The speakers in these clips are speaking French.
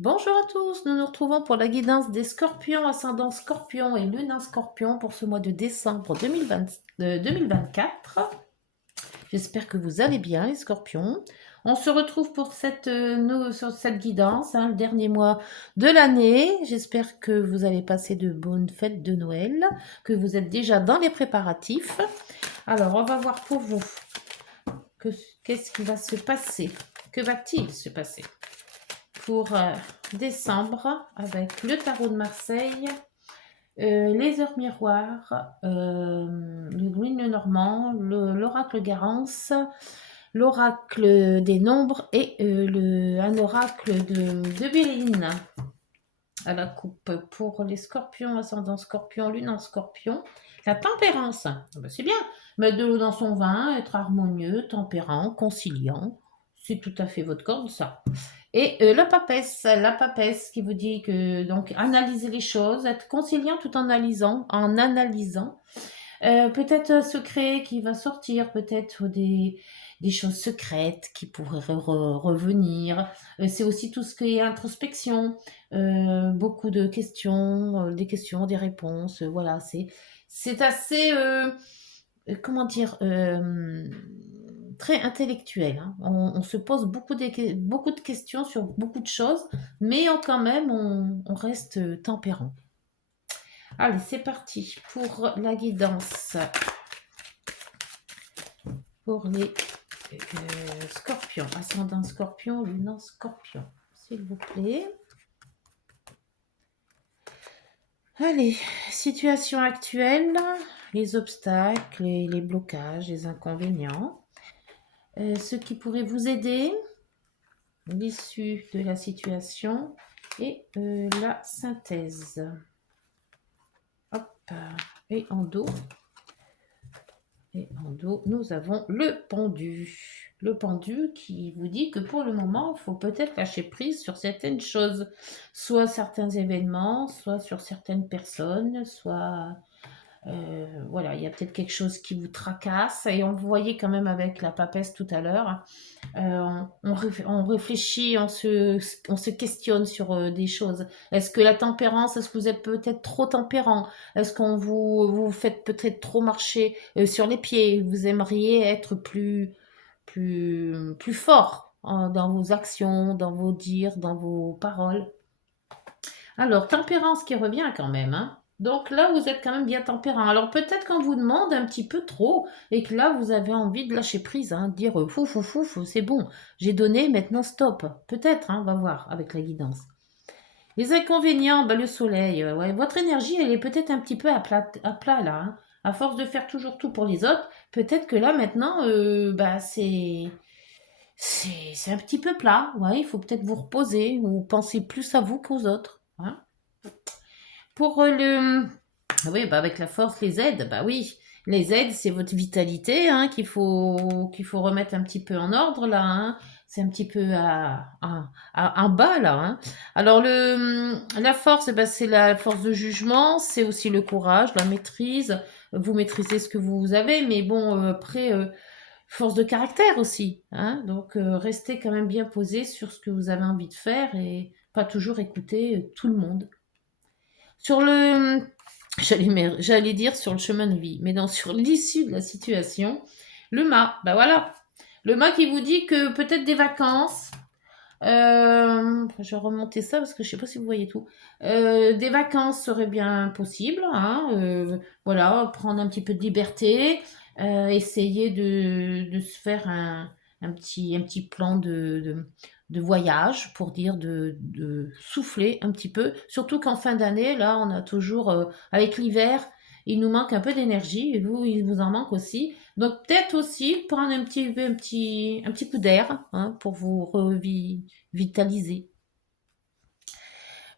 Bonjour à tous, nous nous retrouvons pour la guidance des scorpions, ascendant scorpion et lune en scorpion pour ce mois de décembre 2024. J'espère que vous allez bien les scorpions. On se retrouve pour sur cette guidance, le dernier mois de l'année. J'espère que vous allez passer de bonnes fêtes de Noël, que vous êtes déjà dans les préparatifs. Alors, on va voir pour vous qu'est-ce qui va se passer. Que va-t-il se passer pour décembre avec le tarot de Marseille, les heures miroirs, le Green Normand, l'oracle Garance, l'oracle des nombres et un oracle de Béline à la coupe. Pour les scorpions, ascendant scorpion, lune en scorpion, la tempérance, c'est bien, mettre de l'eau dans son vin, être harmonieux, tempérant, conciliant, c'est tout à fait votre corde ça. Et la papesse qui vous dit que donc analyser les choses, être conciliant tout en analysant. Peut-être un secret qui va sortir, peut-être des choses secrètes qui pourraient revenir. C'est aussi tout ce qui est introspection, beaucoup de questions, des questions, des réponses. Voilà, c'est assez, comment dire, très intellectuel, hein. On se pose beaucoup de questions sur beaucoup de choses, mais quand même, on reste tempérant. Allez, c'est parti pour la guidance pour les scorpions, ascendant scorpion, lune en scorpion, s'il vous plaît. Allez, situation actuelle, les obstacles, les blocages, les inconvénients. Ce qui pourrait vous aider, l'issue de la situation et la synthèse. Hop, et en dos. Et en dos, nous avons le pendu. Le pendu qui vous dit que pour le moment, il faut peut-être lâcher prise sur certaines choses. Soit certains événements, soit sur certaines personnes, soit voilà, il y a peut-être quelque chose qui vous tracasse. Et on voyait quand même avec la papesse tout à l'heure, on réfléchit, on se questionne sur des choses. Est-ce que la tempérance, est-ce que vous êtes peut-être trop tempérant? Est-ce qu'on vous faites peut-être trop marcher sur les pieds? Vous aimeriez être plus fort dans vos actions, dans vos dires, dans vos paroles. Alors, tempérance qui revient quand même, hein. Donc là, vous êtes quand même bien tempérant. Alors peut-être qu'on vous demande un petit peu trop et que là, vous avez envie de lâcher prise, hein, de dire fou, c'est bon, j'ai donné, maintenant stop. Peut-être, hein, on va voir avec la guidance. Les inconvénients, bah, le soleil, ouais, votre énergie, elle est peut-être un petit peu à plat là, hein. À force de faire toujours tout pour les autres, peut-être que là maintenant, bah, c'est un petit peu plat. Ouais, il faut peut-être vous reposer ou penser plus à vous qu'aux autres, hein. Pour oui, bah avec la force, les aides, bah oui. Les aides, c'est votre vitalité, hein, qu'il faut remettre un petit peu en ordre là, hein. C'est un petit peu en bas là, hein. Alors la force, eh ben, c'est la force de jugement, c'est aussi le courage, la maîtrise. Vous maîtrisez ce que vous avez, mais bon, après, force de caractère aussi, hein. Donc restez quand même bien posé sur ce que vous avez envie de faire et pas toujours écouter tout le monde. Sur le, j'allais dire sur le chemin de vie, mais non, sur l'issue de la situation, le mât, bah voilà. Le mât qui vous dit que peut-être des vacances, je vais remonter ça parce que je sais pas si vous voyez tout. Des vacances seraient bien possibles, hein, voilà, prendre un petit peu de liberté, essayer de se faire un petit plan de voyage pour dire de souffler un petit peu. Surtout qu'en fin d'année, là, on a toujours, avec l'hiver, il nous manque un peu d'énergie et vous, il vous en manque aussi. Donc peut-être aussi prendre un petit coup d'air, hein, pour vous revitaliser.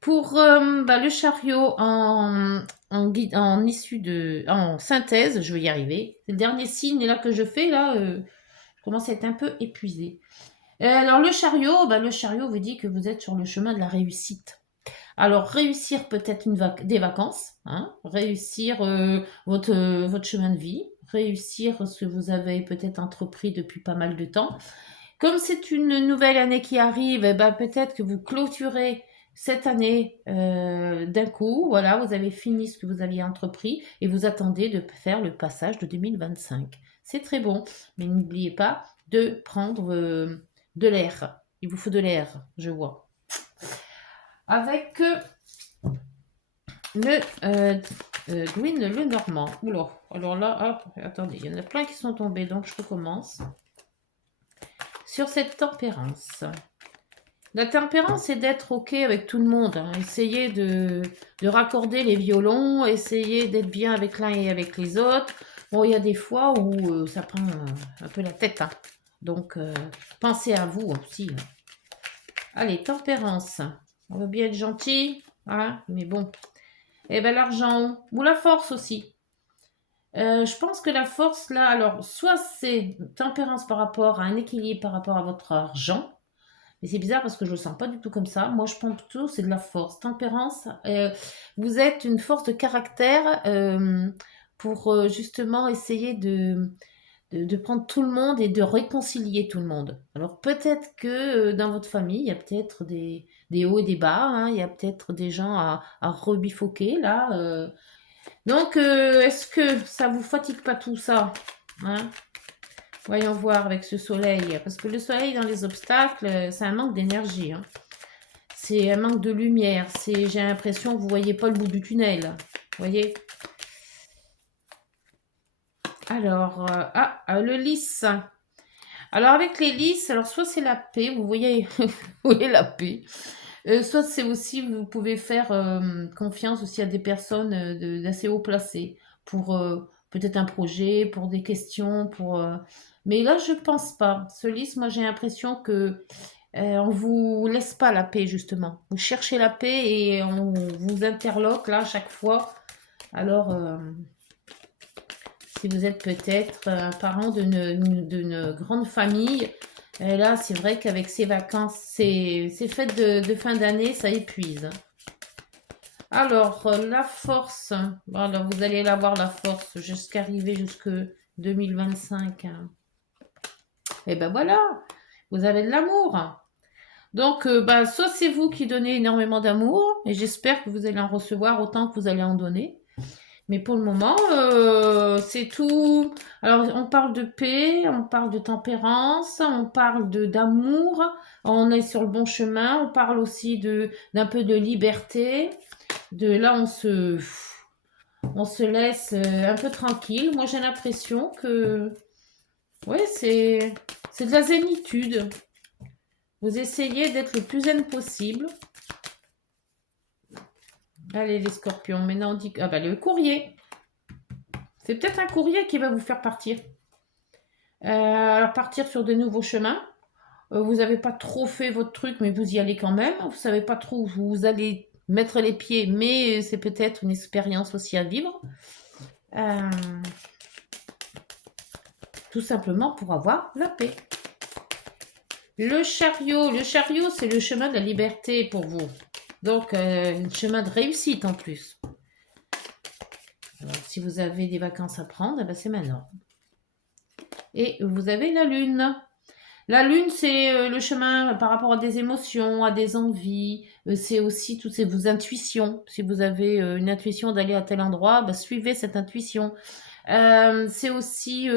Pour bah, le chariot en issue en synthèse, je vais y arriver. C'est le dernier signe là que je fais là, je commence à être un peu épuisée. Alors le chariot vous dit que vous êtes sur le chemin de la réussite. Alors réussir peut-être des vacances, hein, réussir votre chemin de vie, réussir ce que vous avez peut-être entrepris depuis pas mal de temps, Comme c'est une nouvelle année qui arrive, eh ben, peut-être que vous clôturez cette année d'un coup. Voilà, vous avez fini ce que vous aviez entrepris et vous attendez de faire le passage de 2025. C'est très bon, mais n'oubliez pas de prendre de l'air. Il vous faut de l'air, je vois. Avec le Green, le Normand. Oula, alors là, hop, attendez, il y en a plein qui sont tombés, donc je recommence. Sur cette tempérance. La tempérance, c'est d'être OK avec tout le monde. Hein. Essayer de raccorder les violons, essayer d'être bien avec l'un et avec les autres. Bon, il y a des fois où ça prend un peu la tête. Hein. Donc, pensez à vous aussi. Hein. Allez, tempérance. On veut bien être gentil, hein, mais bon. Eh bien, l'argent ou la force aussi. Je pense que la force, là, alors, soit c'est tempérance par rapport à un équilibre par rapport à votre argent, mais c'est bizarre parce que je le sens pas du tout comme ça. Moi, je pense plutôt c'est de la force. Tempérance, vous êtes une force de caractère pour justement essayer de prendre tout le monde et de réconcilier tout le monde. Alors peut-être que dans votre famille, il y a peut-être des hauts et des bas, hein. Il y a peut-être des gens à rebifoquer là. Donc, est-ce que ça vous fatigue pas tout ça, hein? Voyons voir avec ce soleil. Parce que le soleil dans les obstacles, c'est un manque d'énergie. Hein. C'est un manque de lumière. J'ai l'impression que vous ne voyez pas le bout du tunnel. Vous voyez? Alors, le lys. Alors, avec les lys, alors soit c'est la paix, vous voyez, vous voyez la paix. Soit c'est aussi, vous pouvez faire confiance aussi à des personnes d'assez haut placées pour peut-être un projet, pour des questions, mais là, je pense pas. Ce lys, moi, j'ai l'impression que on vous laisse pas la paix, justement. Vous cherchez la paix et on vous interloque là à chaque fois. Alors, si vous êtes peut-être un parent d'une grande famille, là, c'est vrai qu'avec ces vacances, ces fêtes de fin d'année, ça épuise. Alors, la force. Alors, vous allez l'avoir, la force, jusqu'à arriver jusque 2025. Hein. Et ben voilà, vous avez de l'amour. Donc, bah, soit c'est vous qui donnez énormément d'amour, et j'espère que vous allez en recevoir autant que vous allez en donner. Mais pour le moment, c'est tout. Alors, on parle de paix, on parle de tempérance, on parle d'amour, on est sur le bon chemin, on parle aussi d'un peu de liberté. De là, on se laisse un peu tranquille. Moi, j'ai l'impression que, ouais, c'est de la zénitude. Vous essayez d'être le plus zen possible. Allez, les scorpions, maintenant on dit... Ah bah, le courrier. C'est peut-être un courrier qui va vous faire partir. Alors, partir sur de nouveaux chemins. Vous n'avez pas trop fait votre truc, mais vous y allez quand même. Vous savez pas trop où vous allez mettre les pieds, mais c'est peut-être une expérience aussi à vivre. Tout simplement pour avoir la paix. Le chariot, c'est le chemin de la liberté pour vous. Donc, un chemin de réussite en plus. Alors, si vous avez des vacances à prendre, eh ben, c'est maintenant. Et vous avez la lune. La lune, c'est le chemin par rapport à des émotions, à des envies. C'est aussi toutes vos intuitions. Si vous avez une intuition d'aller à tel endroit, bah, suivez cette intuition. C'est aussi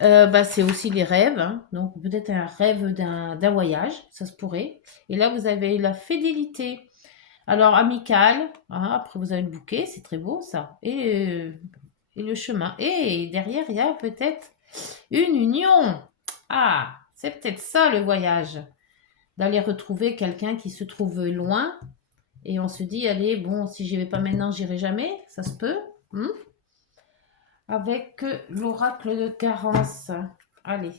c'est aussi les rêves, hein. Donc peut-être un rêve d'un voyage, ça se pourrait. Et là, vous avez la fidélité. Alors, amicale, hein, après vous avez le bouquet, c'est très beau ça. Et le chemin. Et derrière, il y a peut-être une union. Ah, c'est peut-être ça le voyage. D'aller retrouver quelqu'un qui se trouve loin. Et on se dit, allez, bon, si j'y vais pas maintenant, j'irai jamais. Ça se peut. Avec l'oracle de Carence. Allez,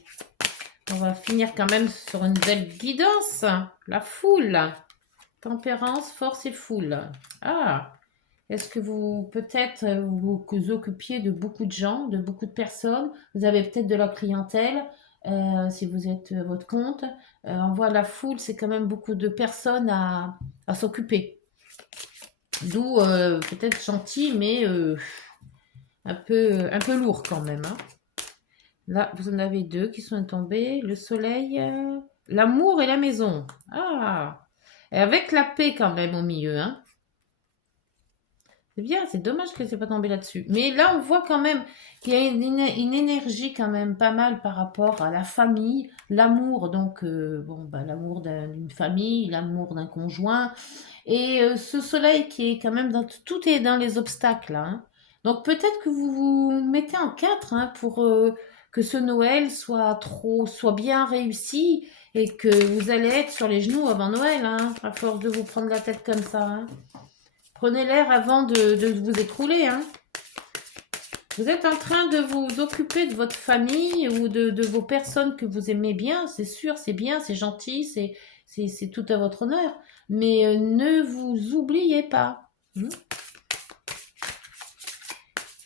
on va finir quand même sur une belle guidance. La foule. Tempérance, force et foule. Ah, est-ce que vous, peut-être, vous occupiez de beaucoup de gens, de beaucoup de personnes. Vous avez peut-être de la clientèle, si vous êtes votre compte. On voit la foule, c'est quand même beaucoup de personnes à s'occuper. D'où peut-être gentil, mais un peu lourd quand même. Hein. Là, vous en avez deux qui sont tombés. Le soleil, l'amour et la maison. Ah, et avec la paix quand même au milieu, hein. C'est bien, c'est dommage que c'est pas tombé là-dessus. Mais là, on voit quand même qu'il y a une énergie quand même pas mal par rapport à la famille, l'amour, donc bon, bah, l'amour d'une famille, l'amour d'un conjoint, et ce soleil qui est quand même dans tout est dans les obstacles là, hein. Donc peut-être que vous vous mettez en quatre, hein, pour que ce Noël soit bien réussi et que vous allez être sur les genoux avant Noël, hein, à force de vous prendre la tête comme ça, hein. Prenez l'air avant de vous écrouler, hein. Vous êtes en train de vous occuper de votre famille ou de vos personnes que vous aimez bien, c'est sûr, c'est bien, c'est gentil, c'est tout à votre honneur. Mais ne vous oubliez pas. Hmm.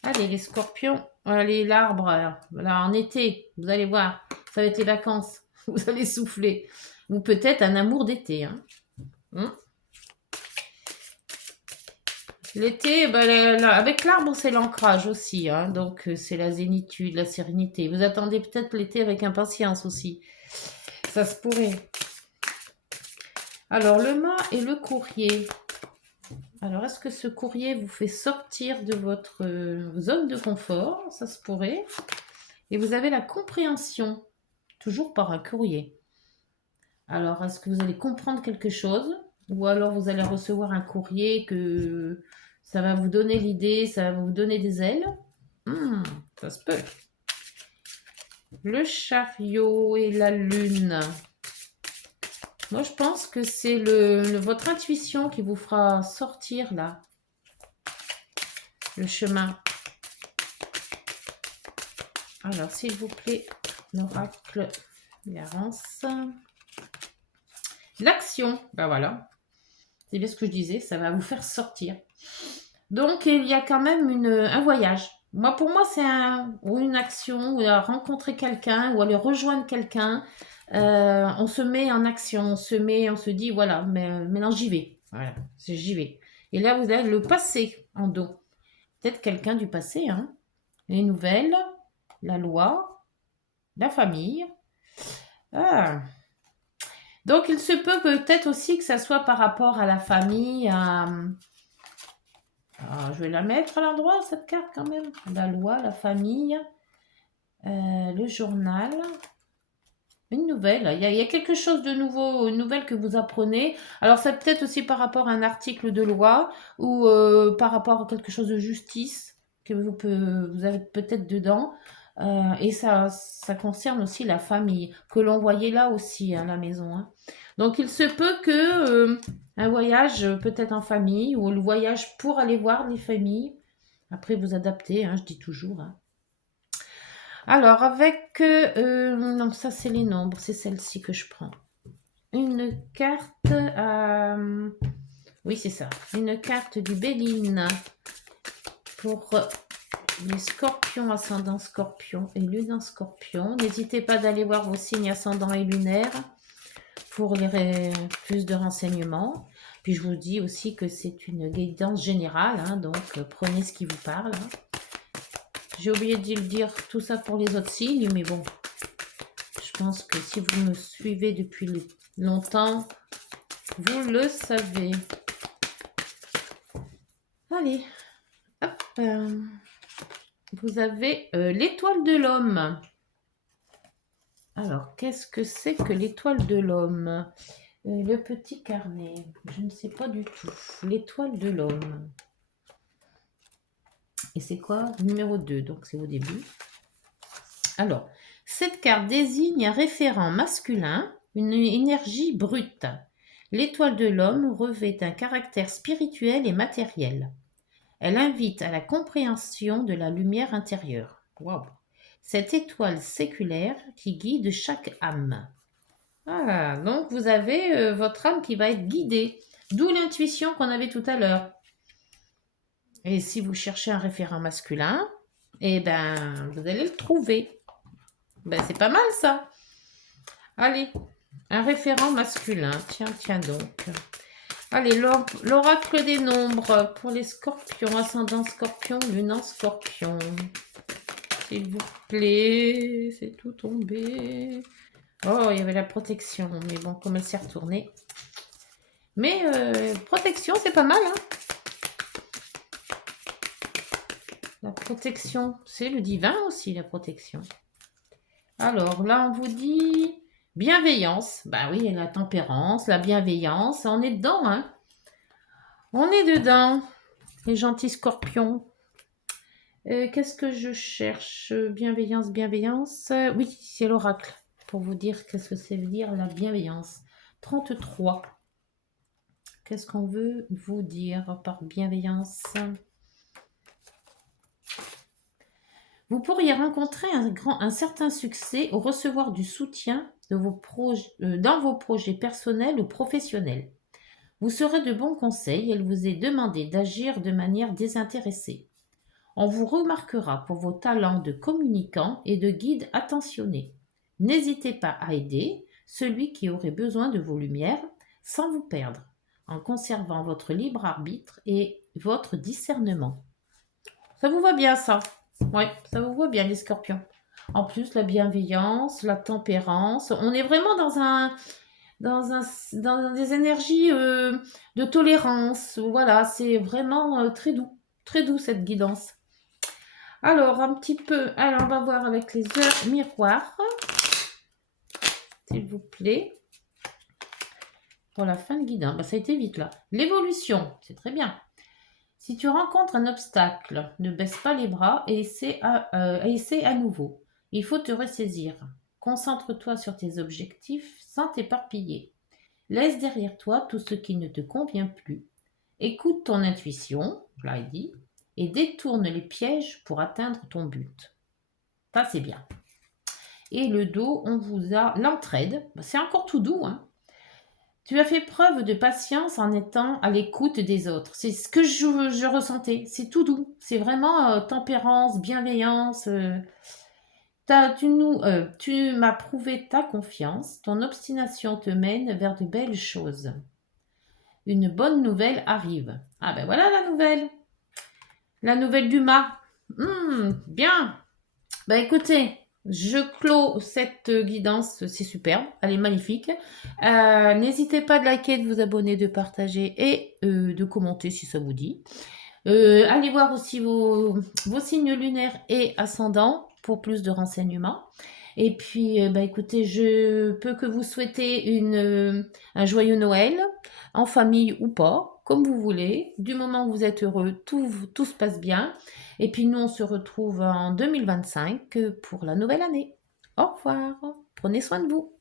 Allez, les scorpions, allez, l'arbre, là, en été, vous allez voir, ça va être les vacances, vous allez souffler. Ou peut-être un amour d'été, hein. Hmm. L'été, bah, avec l'arbre, c'est l'ancrage aussi, hein, donc c'est la zénitude, la sérénité. Vous attendez peut-être l'été avec impatience aussi. Ça se pourrait. Alors, le mât et le courrier. Alors, est-ce que ce courrier vous fait sortir de votre zone de confort? Ça se pourrait. Et vous avez la compréhension, toujours par un courrier. Alors, est-ce que vous allez comprendre quelque chose? Ou alors vous allez recevoir un courrier que ça va vous donner l'idée, ça va vous donner des ailes? Ça se peut. Le chariot et la lune. Moi, je pense que c'est votre intuition qui vous fera sortir là, le chemin. Alors, s'il vous plaît, l'oracle Garance. L'action, ben voilà. C'est bien ce que je disais, ça va vous faire sortir. Donc, il y a quand même un voyage. Moi, pour moi, c'est une action, ou à rencontrer quelqu'un, ou aller rejoindre quelqu'un. On se met en action, on se dit, voilà, mais maintenant j'y vais. Voilà, j'y vais. Et là, vous avez le passé en dos. Peut-être quelqu'un du passé, hein. Les nouvelles, la loi, la famille. Ah. Donc, il se peut peut-être aussi que ça soit par rapport à la famille, je vais la mettre à l'endroit, cette carte quand même. La loi, la famille, le journal, une nouvelle. Il y a quelque chose de nouveau, une nouvelle que vous apprenez. Alors, c'est peut-être aussi par rapport à un article de loi ou par rapport à quelque chose de justice que vous avez peut-être dedans. Et ça concerne aussi la famille, que l'on voyait là aussi à la maison, hein. Donc, il se peut que un voyage peut-être en famille ou le voyage pour aller voir les familles. Après, vous adaptez, hein, je dis toujours, hein. Alors, avec... non, ça, c'est les nombres. C'est celle-ci que je prends. Une carte... oui, c'est ça. Une carte du Béline pour les scorpions, ascendant scorpion et lune en scorpion. N'hésitez pas d'aller voir vos signes ascendants et lunaires pour plus de renseignements. Puis je vous dis aussi que c'est une guidance générale, hein, donc prenez ce qui vous parle, hein. J'ai oublié de le dire tout ça pour les autres signes, mais bon, je pense que si vous me suivez depuis longtemps, vous le savez. Allez, hop, vous avez l'étoile de l'homme. Alors, qu'est-ce que c'est que l'étoile de l'homme? Le petit carnet, je ne sais pas du tout. L'étoile de l'homme. Et c'est quoi? Numéro 2, donc c'est au début. Alors, cette carte désigne un référent masculin, une énergie brute. L'étoile de l'homme revêt un caractère spirituel et matériel. Elle invite à la compréhension de la lumière intérieure. Wow. Cette étoile séculaire qui guide chaque âme. Ah, donc vous avez votre âme qui va être guidée. D'où l'intuition qu'on avait tout à l'heure. Et si vous cherchez un référent masculin, eh ben, vous allez le trouver. Ben, c'est pas mal ça. Allez, un référent masculin. Tiens donc. Allez, l'oracle des nombres pour les scorpions, ascendant scorpion, lune en scorpion. s'il vous plaît. C'est tout tombé. Oh, il y avait la protection, mais bon, comme elle s'est retournée. Mais protection, c'est pas mal, hein. La protection, c'est le divin aussi, la protection. Alors là, on vous dit bienveillance. Bah oui, la tempérance, la bienveillance, on est dedans, hein. On est dedans, les gentils scorpions. Qu'est-ce que je cherche? Bienveillance, bienveillance. Oui, c'est l'oracle, pour vous dire qu'est-ce que ça veut dire la bienveillance. 33. Qu'est-ce qu'on veut vous dire par bienveillance? Vous pourriez rencontrer un certain succès au recevoir du soutien de dans vos projets personnels ou professionnels. Vous serez de bons conseils et il vous est demandé d'agir de manière désintéressée. On vous remarquera pour vos talents de communicant et de guide attentionné. N'hésitez pas à aider celui qui aurait besoin de vos lumières sans vous perdre, en conservant votre libre arbitre et votre discernement. Ça vous va bien ça? Oui, ça vous va bien les scorpions. En plus, la bienveillance, la tempérance, on est vraiment dans des énergies de tolérance. Voilà, c'est vraiment très doux cette guidance. Alors, un petit peu, alors on va voir avec les heures miroirs, s'il vous plaît. Pour la fin de guidance, bah, ça a été vite là. L'évolution, c'est très bien. Si tu rencontres un obstacle, ne baisse pas les bras et essaie à nouveau. Il faut te ressaisir. Concentre-toi sur tes objectifs sans t'éparpiller. Laisse derrière toi tout ce qui ne te convient plus. Écoute ton intuition, je l'ai dit, et détourne les pièges pour atteindre ton but. Ça, c'est bien. Et le dos, on vous a l'entraide. C'est encore tout doux, hein. Tu as fait preuve de patience en étant à l'écoute des autres. C'est ce que je ressentais. C'est tout doux. C'est vraiment tempérance, bienveillance. Tu m'as prouvé ta confiance. Ton obstination te mène vers de belles choses. Une bonne nouvelle arrive. Ah ben voilà la nouvelle. La nouvelle du mât. Bien. Bah écoutez, je clôt cette guidance, c'est superbe, elle est magnifique. N'hésitez pas de liker, de vous abonner, de partager et de commenter si ça vous dit. Allez voir aussi vos signes lunaires et ascendants pour plus de renseignements. Et puis, bah écoutez, je peux que vous souhaiter un joyeux Noël, en famille ou pas, comme vous voulez. Du moment où vous êtes heureux, tout se passe bien. Et puis nous, on se retrouve en 2025 pour la nouvelle année. Au revoir, prenez soin de vous.